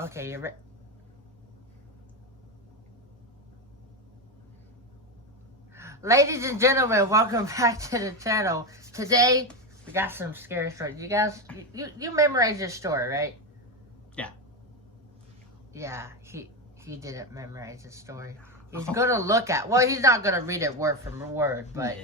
Okay, you're right. Ladies and gentlemen, welcome back to the channel. Today, we got some scary stories. You guys, you memorized this story, right? Yeah. Yeah, he didn't memorize the story. He's gonna look at. Well, he's not gonna read it word for word, but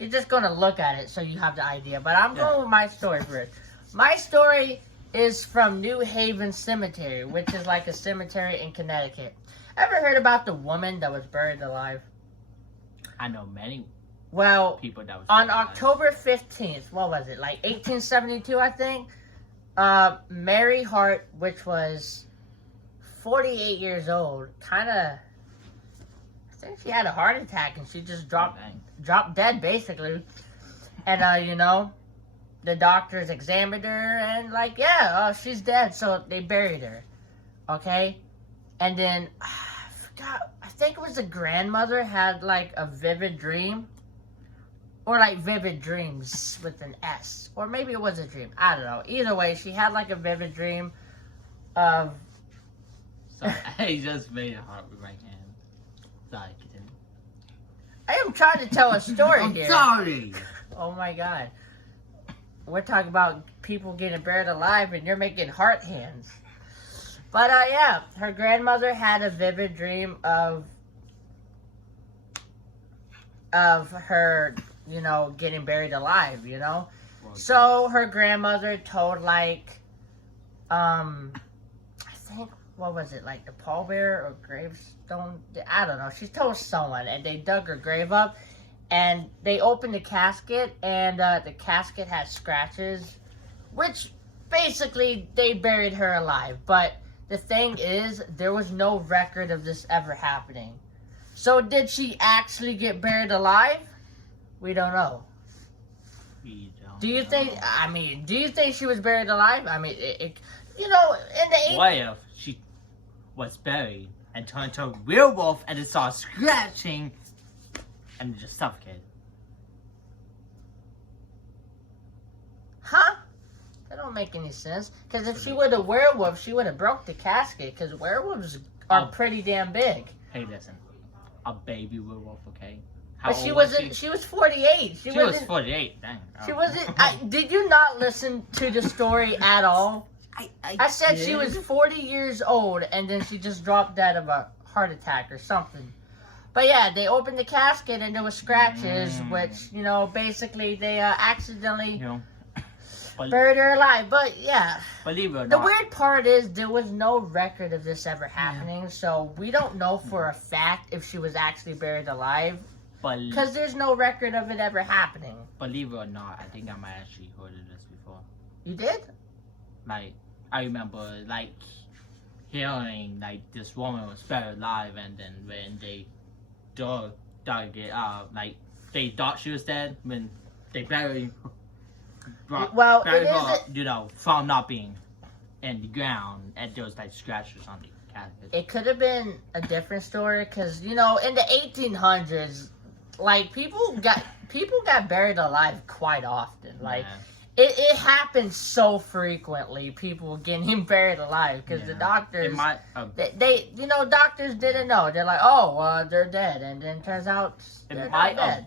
he's just gonna look at it so you have the idea. But I'm going with my story first. My story is from New Haven Cemetery, which is like a cemetery in Connecticut. Ever heard about the woman that was buried alive? I know many people that was on October 15th, what was it, like 1872, I think? Mary Hart, which was 48 years old, I think she had a heart attack and she just dropped dead, basically. And, the doctors examined her and, she's dead, so they buried her. Okay? And then, I think it was the grandmother had, a vivid dream. Or, vivid dreams with an S. Or maybe it was a dream. I don't know. Either way, she had, a vivid dream of... Sorry, I just made it hard with my hand. Sorry, continue. I am trying to tell a story I'm here. sorry! Oh, my God. We're talking about people getting buried alive and you're making heart hands. But, her grandmother had a vivid dream of her, getting buried alive, So, her grandmother told, I think, what was it, the pallbearer or gravestone? I don't know. She told someone, and they dug her grave up, and they opened the casket, and the casket had scratches, which, basically, they buried her alive, but... The thing is, there was no record of this ever happening. So, did she actually get buried alive? We don't know. Do you think she was buried alive? I mean, in the... What if she was buried and turned into a werewolf and it started scratching and just suffocated? Huh? That don't make any sense. Because if she was a werewolf, she would have broke the casket. Because werewolves are pretty damn big. Hey, listen. A baby werewolf, okay? But she wasn't. She was 48. She was 48. Dang. She wasn't. Did you not listen to the story at all? I said she was 40 years old, and then she just dropped dead of a heart attack or something. But yeah, they opened the casket and there was scratches, which basically they accidentally. Buried her alive, but yeah. Believe it or not. The weird part is there was no record of this ever happening, so we don't know for a fact if she was actually buried alive. Because there's no record of it ever happening. Believe it or not, I think I might actually heard of this before. You did? I remember, hearing, this woman was buried alive, and then when they dug it up, they thought she was dead, when they buried her. Well, from not being in the ground, and there was scratches on the casket. It could have been a different story, because in the 1800s, people got buried alive quite often. It happens so frequently. People getting buried alive because the doctors, doctors didn't know. They're like, oh, well, they're dead, and then turns out they're not dead.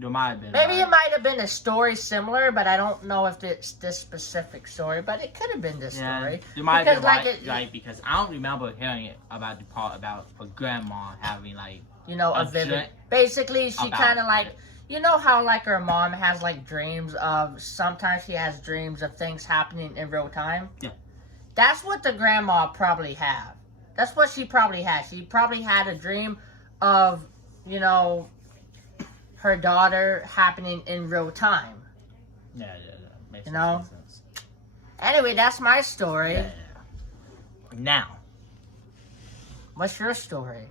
There might have been. Maybe it might have been a story similar, but I don't know if it's this specific story. But it could have been this story. You might have been right, because I don't remember hearing it about the part about her grandma having a vivid. Basically, she kind of how her mom has dreams of. Sometimes she has dreams of things happening in real time. Yeah. That's what the grandma probably had. That's what she probably had. She probably had a dream of her daughter happening in real time. Yeah. Makes sense. Anyway, that's my story. Yeah. Now, what's your story?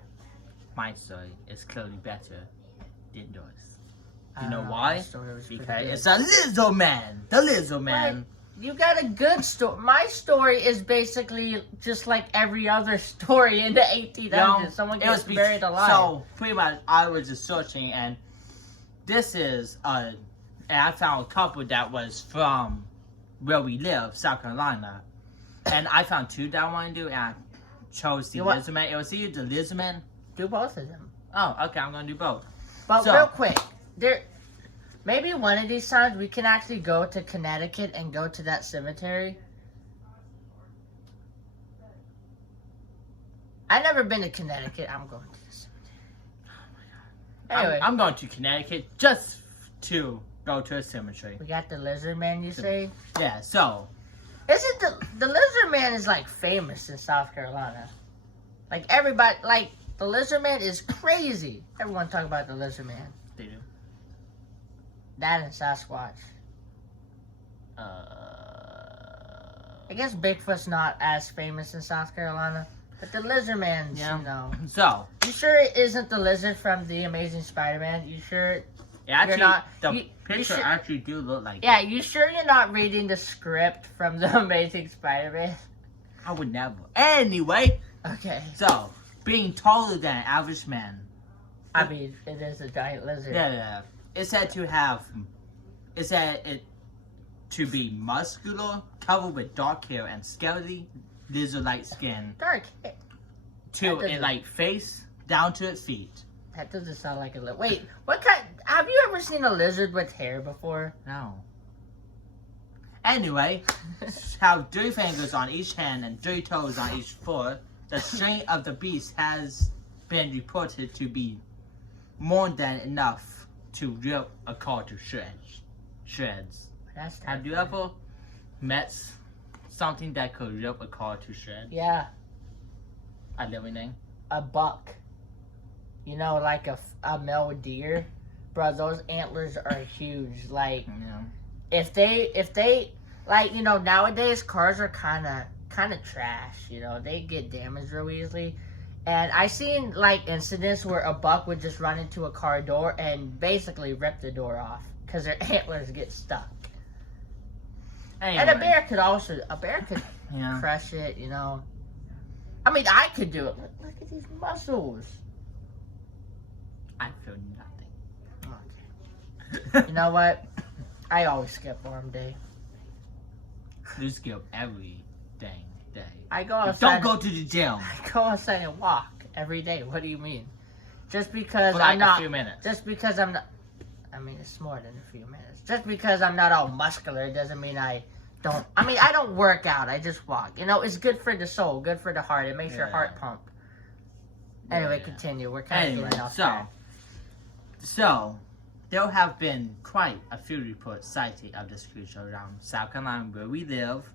My story is clearly better than yours. You know why? Because it's a Lizzo Man. The Lizzo Man. You got a good story. My story is basically just like every other story in the 1800s. Someone gets buried alive. So, pretty much, I was just searching, and this is and I found a couple that was from where we live, South Carolina. And I found two that I want to do, and I chose the You want- lizard man. It was either the lizard man. Do both of them. Oh, okay, I'm gonna do both. But So- real quick, maybe one of these times we can actually go to Connecticut and go to that cemetery. I've never been to Connecticut. I'm going to the cemetery. Anyway, I'm going to Connecticut just to go to a cemetery. we got the lizard man, you say? Yeah, so Isn't the lizard man is like famous in South Carolina? Like everybody, like the lizard man is crazy. Everyone talk about the lizard man. they do. That and Sasquatch. I guess Bigfoot's not as famous in South Carolina, but the lizard man's, Yeah. you know. So You sure it isn't the lizard from the Amazing Spider-Man? You sure? it actually, not- the you picture should- actually do look like. Yeah, it. you sure you're not reading the script from the Amazing Spider-Man? I would never. Anyway, Okay. so being taller than an average man. I mean, it is a giant lizard. Yeah. It's said to have. It's said it to be muscular, covered with dark hair and scaly lizard-like skin, Dark. to That its like face down to its feet. That doesn't sound like a lizard. Wait, what kind? Have you ever seen a lizard with hair before? No. Anyway, have 3 fingers on each hand and 3 toes on each foot. The strength of the beast has been reported to be more than enough to rip a car to shreds. That's Have you terrifying. ever met something that could rip a car to shreds? Yeah, A living thing? a buck. You know, like a male deer. Bro, those antlers are huge. Like, Yeah. if they like, you know, nowadays cars are kind of trash. You know, they get damaged real easily. And I seen like incidents where a buck would just run into a car door and basically rip the door off because their antlers get stuck. Anyway, And a bear could Yeah. crush it. You know, I mean, I could do it. Look at these muscles. I feel nothing. Okay. You know what? I always skip arm day. You skip every dang day. I go outside. Don't go to the gym. I go outside and walk every day. What do you mean? Just because For like I'm not. a few minutes. Just because I'm not. I mean, it's more than a few minutes. Just because I'm not all muscular doesn't mean I don't. I mean, I don't work out. I just walk. You know, it's good for the soul, good for the heart. It makes your Yeah. heart pump. Anyway, Yeah. continue. We're kind of Anyway, getting off so track. there have been quite a few reports citing of this creature around South Carolina where we live.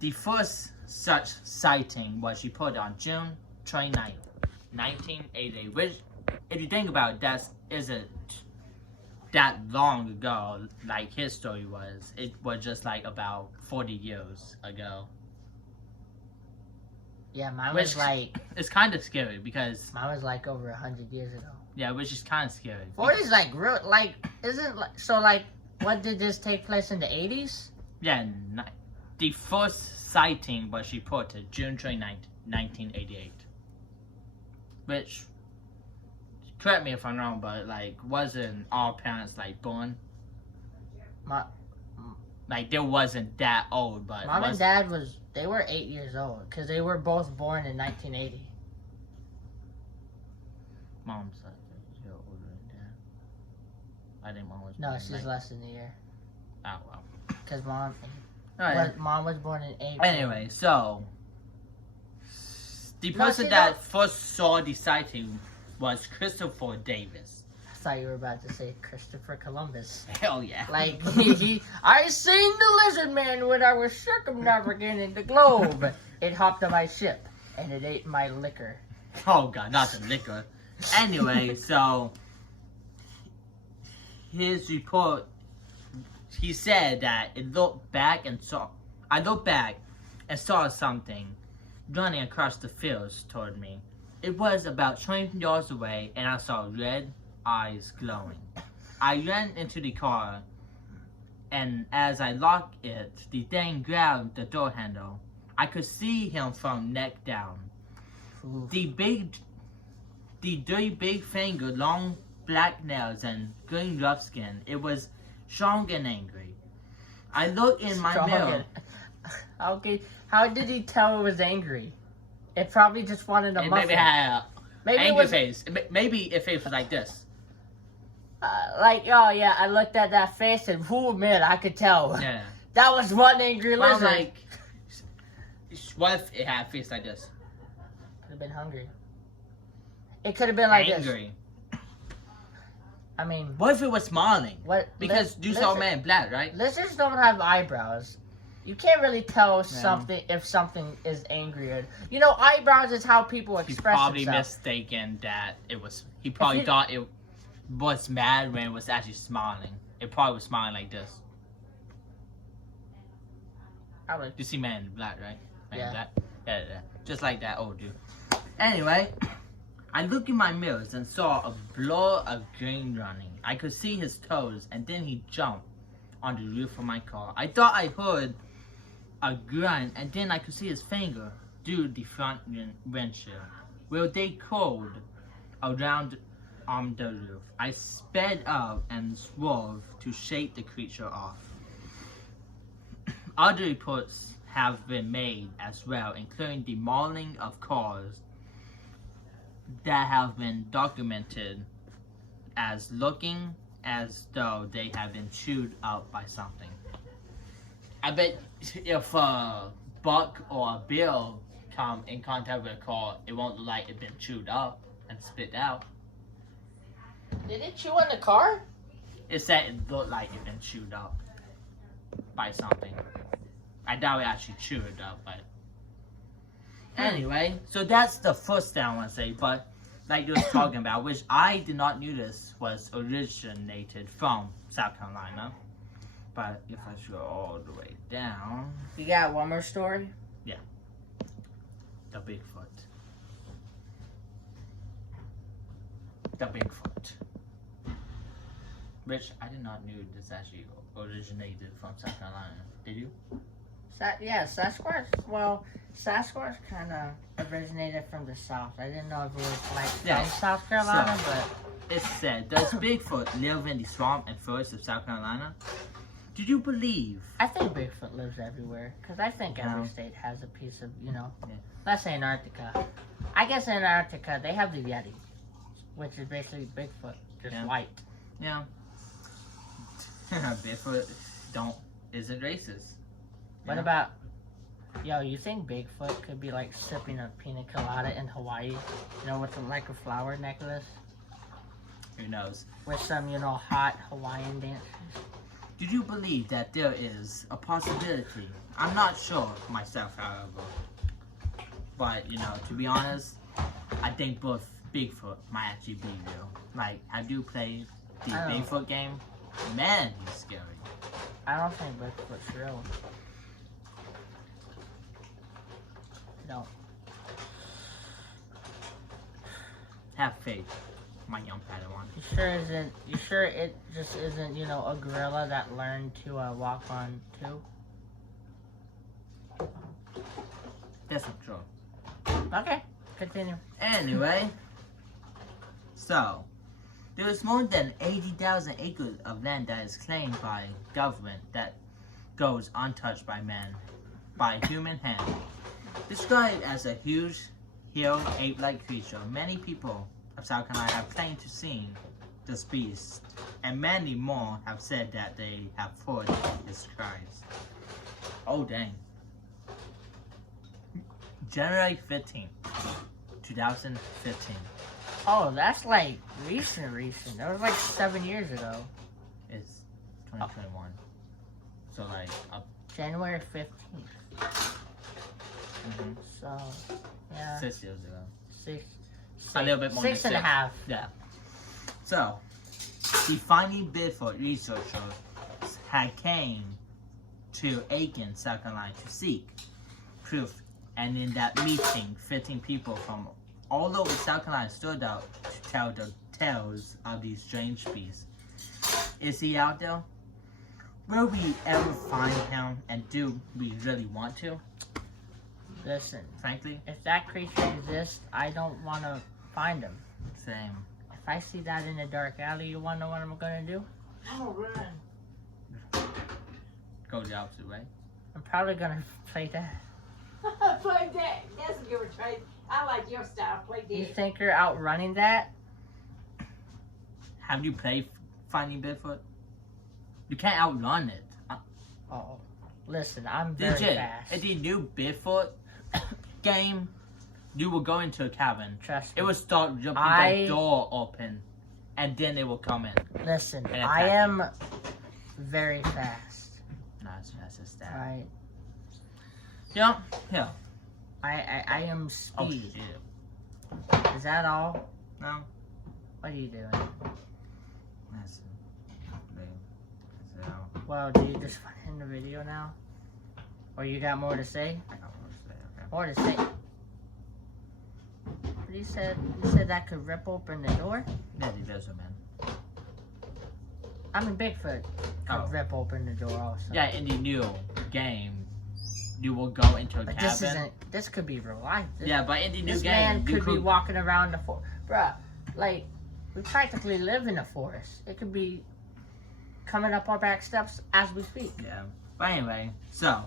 The first such sighting was reported on June 29th, 1988, which, if you think about it, that isn't that long ago like his story was. It was just like about 40 years ago. Yeah, mine Which was like it's kind of scary because, over 100 years ago. yeah, which is kind of scary. 40's like real. Like, isn't like so? Like, what did this take place in the 80s? Yeah, the first sighting was reported June 29th, 1988. Which, correct me if I'm wrong, but like, wasn't our parents like born? My Like, they wasn't that old, but mom and was, dad they were 8 years old because they were both born in 1980. mom's like a year older than dad. I think mom was No, born she's like, less than a year oh well. because mom Alright. mom was born in April. Anyway, so the No, person see, that that- first saw the sighting was Christopher Davis. I thought you were about to say Christopher Columbus. Hell yeah. Like I seen the lizard man when I was circumnavigating the globe. It hopped on my ship and it ate my liquor. Oh god, not the liquor. Anyway, so his report, he said that I looked back and saw something running across the fields toward me. It was about 20 yards away, and I saw red eyes glowing. I ran into the car, and as I locked it, the thing grabbed the door handle. I could see him from neck down. Oof. The three big finger, long black nails, and green rough skin. It was strong and angry. I looked in my Strong mirror. and- How did he tell it was angry? It probably just wanted a It muffin. maybe had a Maybe it angry was face. Maybe if it was like this. like, oh yeah, I looked at that face and, whoo, man, I could tell. Yeah. That was one angry Well, lizard. like, what if it had a face like this? Could have been hungry. It could have been like this. Angry. I mean, What if it was smiling? what? Because you saw Man in Black, right? Lizards don't have eyebrows. You can't really tell something if something is angry or eyebrows is how people He's express probably themselves. mistaken that it was. He probably thought it was mad when it was actually smiling. It probably was smiling like this. You see Man in Black, right? Man in Yeah. Black. Yeah. Just like that old dude. Anyway, I looked in my mirrors and saw a blur of green running. I could see his toes, and then he jumped on the roof of my car. I thought I heard a grunt, and then I could see his finger through the front windshield. Well, they curled around on the roof. I sped up and swerved to shake the creature off. Other reports have been made as well, including the mauling of cars that have been documented as looking as though they have been chewed up by something. I bet if a buck or a bill come in contact with a car, it won't look like it's been chewed up and spit out. Did it chew on the car? It said it looked like it's been chewed up by something. I doubt it actually chewed it up, but anyway, so that's the first thing I want to say. But like you was talking about, which I did not know this was originated from South Carolina. But if I scroll all the way down, You got one more story? the Bigfoot. The Bigfoot. Which I did not know this actually originated from South Carolina. Did you? Sasquatch. Well, Sasquatch kind of originated from the South. I didn't know if it was like Yeah. from South Carolina, but It said, does Bigfoot live in the swamp and forests of South Carolina? Did you believe? I think Bigfoot lives everywhere. Because I think every Yeah. state has a piece of, Yeah. let's say Antarctica. I guess in Antarctica, they have the Yeti, which is basically Bigfoot, just Yeah. white. Yeah. Bigfoot isn't racist. What Yeah. about, you think Bigfoot could be like sipping a pina colada in Hawaii? With like a flower necklace? Who knows? With some, hot Hawaiian dance? Did you believe that there is a possibility? I'm not sure myself, however. But, to be honest, I think both Bigfoot might actually be real. Like, have you played the I don't- Bigfoot game? Man, he's scary. I don't think Bigfoot's real. No. Have faith, my young Padawan. You sure it just isn't, a gorilla that learned to walk on two? That's not true. Okay, continue. Anyway, so there is more than 80,000 acres of land that is claimed by government that goes untouched by man, by human hand. Described as a huge, hill ape-like creature, many people of South Carolina have claimed to see this beast, and many more have said that they have heard his cries. Oh dang. January 15th, 2015 Oh, that's like recent. That was like 7 years ago. is 2021. So like up January 15th. So, yeah. 6 years ago. Six. A little bit more than 6 and a half. Yeah. So, the Finding Bigfoot researchers had came to Aiken, South Carolina to seek proof, and in that meeting, 15 people from all over South Carolina stood out to tell the tales of these strange beasts. Is he out there? Will we ever find him, and do we really want to? Listen, Frankly, if that creature exists, I don't want to find him. same. If I see that in a dark alley, you want to know what I'm going to do? I'm going to run. Go the opposite way. I'm probably gonna play that. Play dead. That's a good one, Trey. I like your style. Play You dead. think you're outrunning that? Have you played Finding Bigfoot? You can't outrun it. Oh, listen, I'm very DJ, fast. in the new Bigfoot game, you will go into a cabin. Trust It me. will start jumping I- the door open, and then it will come in. Listen, And I attack am very fast. No, it's just that. Right? Yeah, yeah. I am Oh, speed. shit. Is that all? No, What are you doing? that's so, Well, do you just want to end the video now? Or you got more to say? I don't want to say, okay. More to say? But you said that could rip open the door? Yeah, it does, man. I mean, Bigfoot could Oh. rip open the door also. Yeah, in the new game, you will go into a But cabin. this isn't. This could be real life. This, Yeah, but in the new this game, man you could be walking around the forest. Bruh, like, we practically live in a forest. It could be coming up our back steps as we speak. Yeah. But anyway, so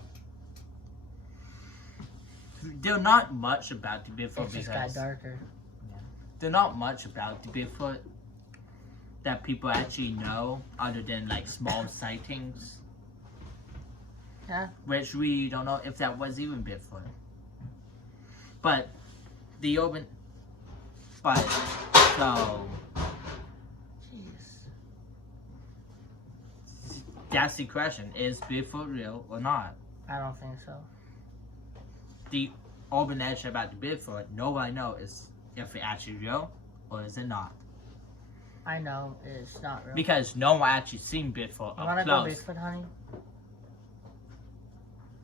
they're not much about the Bigfoot It just got because darker. they're not much about the Bigfoot that people actually know other than like small sightings. Yeah. Which we don't know if that was even Bigfoot. But the open but so Jeez. that's the question. Is Bigfoot real or not? I don't think so. The open edge about the Bigfoot, nobody knows is if it actually real or is it not. I know it's not real. Because no one actually seen Bigfoot You up wanna go close. Bigfoot hunting?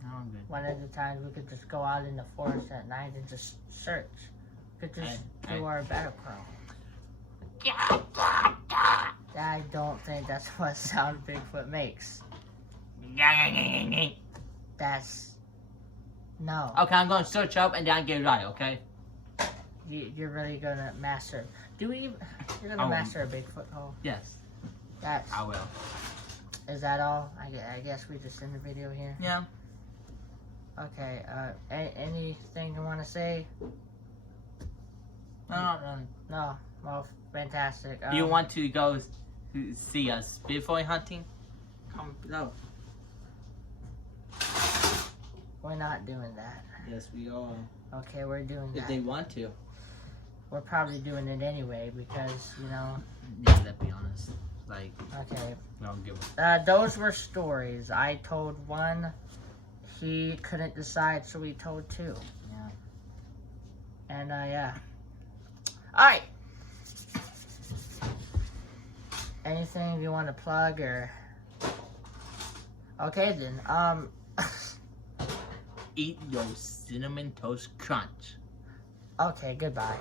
No, I'm good. One of the times we could just go out in the forest at night and just search. We could just do our better crow. I don't think that's what sound Bigfoot makes. That's no. Okay, I'm gonna search up and then get it right, okay? You're really gonna master. Do we? You're gonna Oh. master a Bigfoot hole. Yes, That's. I will. Is that all? I guess we just end the video here. Yeah. Okay. Anything you want to say? No, not really. No. Well, fantastic. Do you want to go see us Bigfoot hunting? Comment below. We're not doing that. Yes, we are. Okay, we're doing If that. they want to. We're probably doing it anyway because Yeah, let's be honest. Like, Okay. we don't give a Those were stories. I told one. He couldn't decide, so he told two. Yeah. And yeah. All right. Anything you want to plug or? Okay then. Eat your cinnamon toast crunch. Okay. Goodbye.